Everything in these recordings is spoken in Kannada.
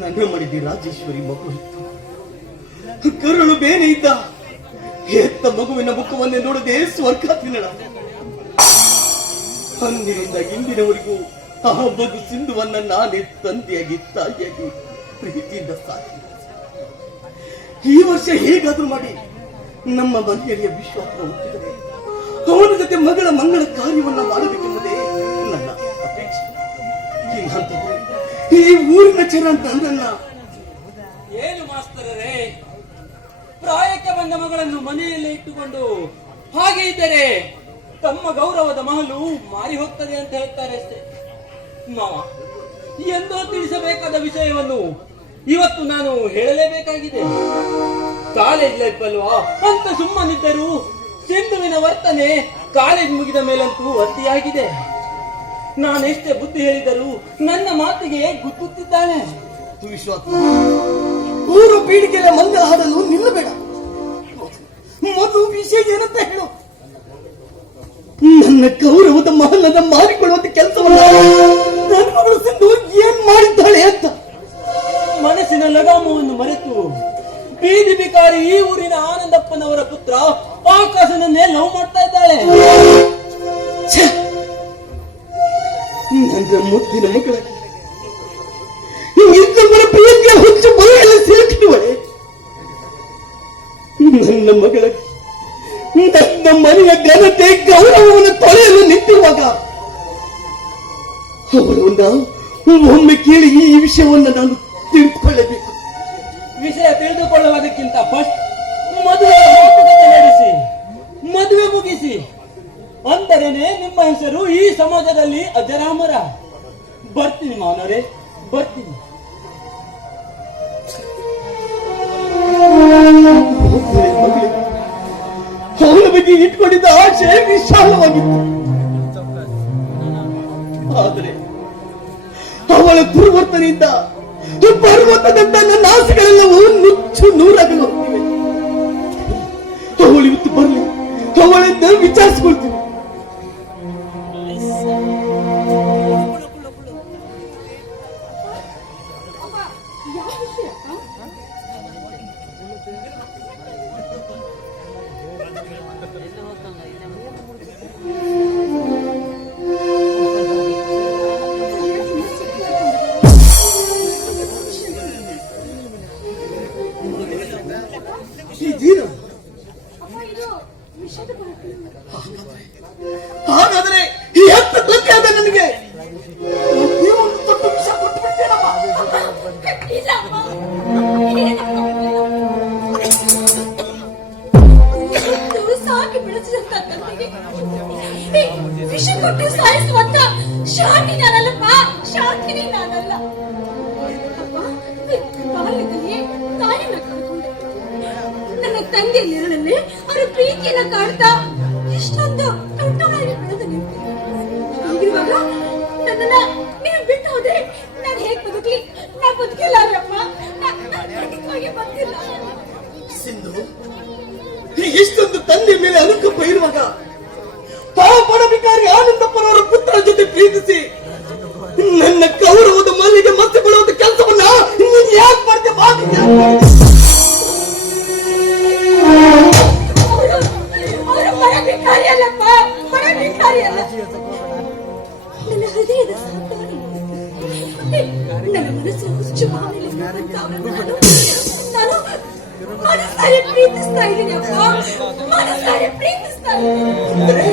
ನನ್ನ ಮಡಿದಿ ರಾಜೇಶ್ವರಿ ಮಗು ಇತ್ತು. ಕರುಳು ಬೇನೆ ಇದ್ದ ಎತ್ತ ಮಗುವಿನ ಮುಖವನ್ನೇ ನೋಡದೆ ಸ್ವರ್ಗ ತಿನ್ನಡ. ಅಂದಿನಿಂದ ಇಂದಿನವರೆಗೂ ಆ ಮಗು ಸಿಂಧುವನ್ನ ನಾನೇ ತಂದೆಯಾಗಿ ತಾಯಿಯಾಗಿ ಪ್ರೀತಿಯಿಂದ ಸಾಕಿ ಈ ವರ್ಷ ಹೇಗಾದ್ರೂ ಮಾಡಿ ನಮ್ಮ ಮನೆಯಲ್ಲಿಯ ವಿಶ್ವಾಸ ಹುಟ್ಟಿದರೆ ಅವನ ಜೊತೆ ಮಗಳ ಮಂಗಳ ಕಾರ್ಯವನ್ನ ಮಾಡಬೇಕೆಂಬುದೇ ನನ್ನ ಅಪೇಕ್ಷೆ. ಈ ಊರಿನ ಚೆರ ಅಂತ ಅಂದಲ್ಲ. ಏನು ಮಾಸ್ತರರೇ, ಪ್ರಾಯಕ್ಕೆ ಬಂದ ಮಗಳನ್ನು ಮನೆಯಲ್ಲೇ ಇಟ್ಟುಕೊಂಡು ಹಾಗೆ ಇದ್ದರೆ ತಮ್ಮ ಗೌರವದ ಮಹಲು ಮಾರಿ ಹೋಗ್ತದೆ ಅಂತ ಹೇಳ್ತಾರೆ ಅಷ್ಟೇ. ಮಾವ, ಎಂದೋ ತಿಳಿಸಬೇಕಾದ ವಿಷಯವನ್ನು ಇವತ್ತು ನಾನು ಹೇಳಲೇಬೇಕಾಗಿದೆ. ಕಾಲೇಜ್ ಲೈಫ್ ಅಲ್ವಾ ಅಂತ ಸುಮ್ಮನಿದ್ದರು ಸಿಂಧುವಿನ ವರ್ತನೆ ಕಾಲೇಜ್ ಮುಗಿದ ಮೇಲಂತೂ ಅತಿಯಾಗಿದೆ. ನಾನೆಷ್ಟೇ ಬುದ್ಧಿ ಹೇಳಿದರೂ ನನ್ನ ಮಾತಿಗೆ ಗುತ್ತುತ್ತಿದ್ದಾಳೆ. ವಿಶ್ವಾಸ, ಊರು ಪೀಡಿಕೆಯ ಮಂಗಲ ಹಾಡಲು ನಿಲ್ಲಬೇಡ. ಮೊದಲು ವಿಷಯ ಏನಂತ ಹೇಳು. ನನ್ನ ಗೌರವದ ಮಹಲನ್ನ ಮಾರಿಕೊಳ್ಳುವಂತ ಕೆಲಸವನ್ನ ನನ್ನ ಮಗಳು ಸಿಂಧು ಏನ್ ಮಾಡಿದ್ದಾಳೆ ಅಂತ. ಮನಸ್ಸಿನ ಲಗಾಮವನ್ನು ಮರೆತು ಬೀದಿ ಬಿಕಾರಿ ಈ ಊರಿನ ಆನಂದಪ್ಪನವರ ಪುತ್ರ ಆಕಾಶನನ್ನೇ ಲವ್ ಮಾಡ್ತಾ ಇದ್ದಾಳೆ. ನನ್ನ ಮುದ್ದಿನ ಮಗಳ ಇನ್ನೊಬ್ಬರ ಪ್ರೀತಿಯ ಹುಚ್ಚು ಬಲೆಯಲ್ಲಿ ಸಿಲುಕಿರುವಳೆ. ನನ್ನ ಮಗಳ ನನ್ನ ಮನೆಯ ಘನತೆ ಗೌರವವನ್ನು ತೊಳೆಯಲು ನಿಂತಿರುವಾಗ ಅವರನ್ನ ಒಮ್ಮೆ ಕೇಳಿ ಈ ವಿಷಯವನ್ನು ನಾನು ತಿಳಿದುಕೊಳ್ಳಬೇಕು. ವಿಷಯ ತಿಳಿದುಕೊಳ್ಳುವುದಕ್ಕಿಂತ ಫಸ್ಟ್ ಮದುವೆ ನಡೆಸಿ ಮದುವೆ ಮುಗಿಸಿ ಅಂದರೇನೆ ನಿಮ್ಮ ಹೆಸರು ಈ ಸಮಾಜದಲ್ಲಿ ಅಜರಾಮರ. ಬರ್ತೀನಿ ಮಾವನವರೇ, ಬರ್ತೀನಿ. ಅವಳ ಬಗ್ಗೆ ಇಟ್ಕೊಂಡಿದ್ದ ಆಶೆ ವಿಶಾಲವಾಗಿತ್ತು. ಆದರೆ ಅವಳ ದುರ್ವರ್ತನೆಯಿಂದ ಪರ್ವತದಂತ ನನ್ನ ಆಸೆಗಳೆಲ್ಲವೂ ನುಚ್ಚು ನೂರಾಗಲು ಹೋಗ್ತಿವೆ. ಅವಳು ಇವತ್ತು ಬರಲಿ, ಅವಳಿಂದ ವಿಚಾರಿಸಿಕೊಳ್ತೀವಿ. ಹಾಗಾದ್ರೆ ಈ ಹತ್ತು ತಕ್ಕೆ ಆದ ನನಗೆ ವಿಷ ಕೊಟ್ಟು ಬಿಡ್ತೇನಪ್ಪ. ಸಾಕಿ ಬೆಳೆಸಿದಂತ ವಿಷ ಕೊಟ್ಟು ಸಾಯಿಸುವಂತ ಶಾಂತಿ ನಾನಲ್ಲಪ್ಪ, ಶಾಂತಿನಿ ನಾನಲ್ಲ. ಬಾಲ್ಯದಲ್ಲಿ ತಾಯಿನ ಕಳ್ಕೊಂಡೆ. ನನ್ನ ತಂದೆ ನೆರಳಲ್ಲಿ ಅವರ ಪ್ರೀತಿಯನ್ನ ಕಾಡ್ತಾ ಇಷ್ಟೊಂದು ದೊಡ್ಡವರಾಗಿ ಬೆಳೆದು ನಿಂತಿದ್ದೆ. ಹೀಗಿರುವಾಗ ನನ್ನನ್ನ ನೀವು ಬಿಟ್ಟು ಹೋದ್ರೆ ನಾನು ಹೇಗ್ ಬದುಕಲಿ? ನಾ ಬದುಕಿಲ್ಲ ಅಪ್ಪ, ಖಂಡಿತವಾಗಿ ಬದುಕಿಲ್ಲ. ಸಿಂಧು, ಇಷ್ಟೊಂದು ತಂದೆ ಮೇಲೆ ಅನುಕಂಪ ಇರುವಾಗ ಪಾಪಡ ಬಿಕಾರಿ ಆನಂದಪ್ಪನವರ ಪುತ್ರ ಜೊತೆ ಪ್ರೀತಿಸಿ ನನ್ನ ಗೌರವದ ಮಲ್ಲಿಗೆ ಮತ್ತೆ ಬಿಡುವಂತ ಕೆಲಸವನ್ನ ನೀನು ಯಾಕೆ ಮಾಡ್ತೇ? ಅವರು ಬಡ ಬಿಕಾರಿ ಅಲ್ಲಪ್ಪ, ಬಡ ಬಿಕಾರಿ ಅಲ್ಲ. ನನ್ನ ಹೃದಯದ ನನ್ನ ಮನಸ್ಸು ಹುಚ್ಚು ಭಾವನೆ ನಾನು ಮನಸ್ಸಾರೆ ಪ್ರೀತಿಸ್ತಾ ಇದ್ದೀನಿ ಅಪ್ಪ, ಮನಸ್ಸಾರೆ ಪ್ರೀತಿಸ್ತಾ ಇದ್ದೀನಿ.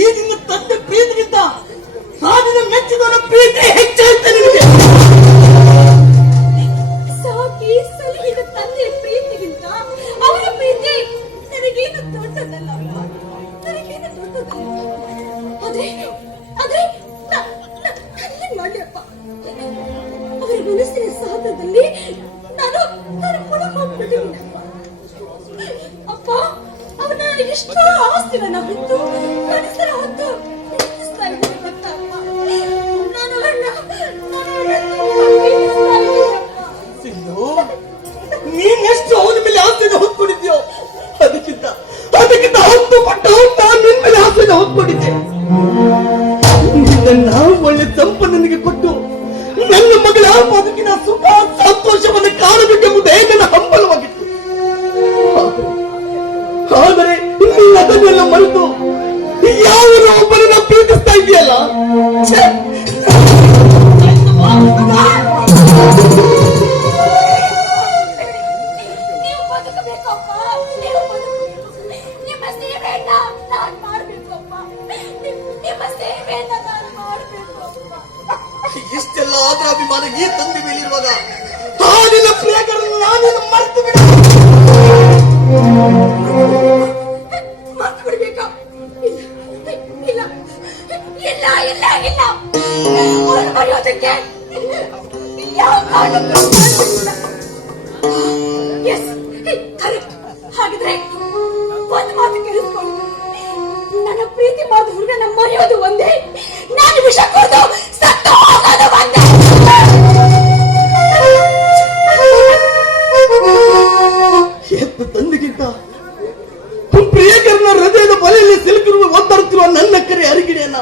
ಈ ನಿಮ್ಮ ತಂದೆ ಪ್ರೀತಿಗಿಂತ ನಾನಿನ ಮೆಚ್ಚಿದವರ ಪ್ರೀತಿ ಹೆಚ್ಚಾಗುತ್ತೆ ನಿಮಗೆ. ಸಾಕಿ ಸಲಹಿದ ತಂದೆ ಪ್ರೀತಿಗಿಂತ ಅವರ ಪ್ರೀತಿ ನನಗೇನು ದೊಡ್ಡದಲ್ಲ, ನನಗೇನು ದೊಡ್ಡದಲ್ಲ. ಆದ್ರೆ ಕಣ್ಣು ಮಾಡಿ ಅಪ್ಪ, ಅವರ ಮನಸ್ಸಿನ ಸಾಧದಲ್ಲಿ ನಾನು ಮುಳುಗೋಗ್ಬಿಟ್ಟಿದ್ದೀನಿ ಅಪ್ಪ. ಅವನ ಎಷ್ಟೋ ಆಸ್ತಿಗಳನ್ನ ಹೊತ್ತು ಪರಿಸರ ಹೊತ್ತು ಪ್ರೀತಿಸ್ತಾ ಇದ್ದೀನಿ ಗೊತ್ತಾ ಅಪ್ಪ. ನಾನು ಅವರನ್ನ ನಮ್ಮನೆ ಸಂಪನ್ನಿಗೆ ಕೊಟ್ಟು ನನ್ನ ಮಗಳ ಬದುಕಿನ ಸುಖ ಸಂತೋಷವನ್ನು ಕಾಣಬೇಕೆಂಬುದೇ ನನ್ನ ಹಂಬಲವಾಗಿತ್ತು. ಆದರೆ ನೀನು ಅದನ್ನೆಲ್ಲ ಮರೆತು ಯಾವನೋ ಒಬ್ಬರನ್ನ ಪ್ರೀತಿಸ್ತಾ ಇದೆಯಲ್ಲ. ನೀವು ಬದುಕಬೇಕಪ್ಪ, ನೀವು ಬದುಕಬೇಕು. ನಿಮ್ಮ ಸೇವೆಯನ್ನ ನಾನು ಮಾಡಬೇಕಪ್ಪ, ನಿಮ್ಮ ಸೇವೆಯನ್ನ ನಾನು ಮಾಡಬೇಕಪ್ಪ. ಇಷ್ಟೆಲ್ಲ ಆದ್ರ ಅಭಿಮಾನ ಈ ತಂದೆ ಮೇಲಿರುವಾಗ ಆ ನಿನ್ನ ಪ್ರಿಯಕರನ್ನು ನಾನೇನು ಮರೆತು ಬಿಡ ಮರ್ತು ಬಿಡ್ಬೇಕಾ? ಇಲ್ಲ ಇಲ್ಲ ಇಲ್ಲ ಇಲ್ಲ, ಅವ್ರು ಬರೆಯೋದಕ್ಕೆ ಯಾವ ಕಾರಣಕ್ಕೂ ಸಾಧ್ಯವಿಲ್ಲ. Yes, correct. ಹಾಗಿದ್ರೆ ಒಂದು ಮಾತು ಕೇಳಿಸ್ಕೊಂಡು, ನನ್ನ ಪ್ರೀತಿ ಮಾಡಿದ ಹುಡುಗನ ಮರೆಯೋದು ಒಂದೇ, ನಾನು ವಿಷ ಕೊಡ್ದು ಸತ್ತು ಹೋಗೋದು ಒಂದೇ. ಎತ್ತ ತಂದೆಗಿಂತ ಪ್ರಿಯಕರನ ಹೃದಯದ ಬಲೆಯಲ್ಲಿ ಸಿಲುಕಿರುವ ಒತ್ತರುತ್ತಿರುವ ನನ್ನ ಕರೆ ಅರಿಗಿಡೆಯನ್ನ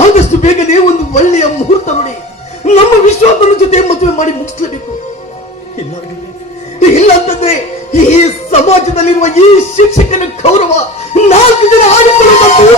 ಆದಷ್ಟು ಬೇಗನೆ ಒಂದು ಒಳ್ಳೆಯ ಮುಹೂರ್ತ ನೋಡಿ ನಮ್ಮ ವಿಶ್ವಾಸನ ಜೊತೆ ಮದುವೆ ಮಾಡಿ ಮುಗಿಸ್ಲೇಬೇಕು. ಇಲ್ಲ ಅಂತಂದ್ರೆ ಈ ಸಮಾಜದಲ್ಲಿರುವ ಈ ಶಿಕ್ಷಕನ ಗೌರವ 4 ದಿನ ಆಡಿಕೊಳ್ಳುವ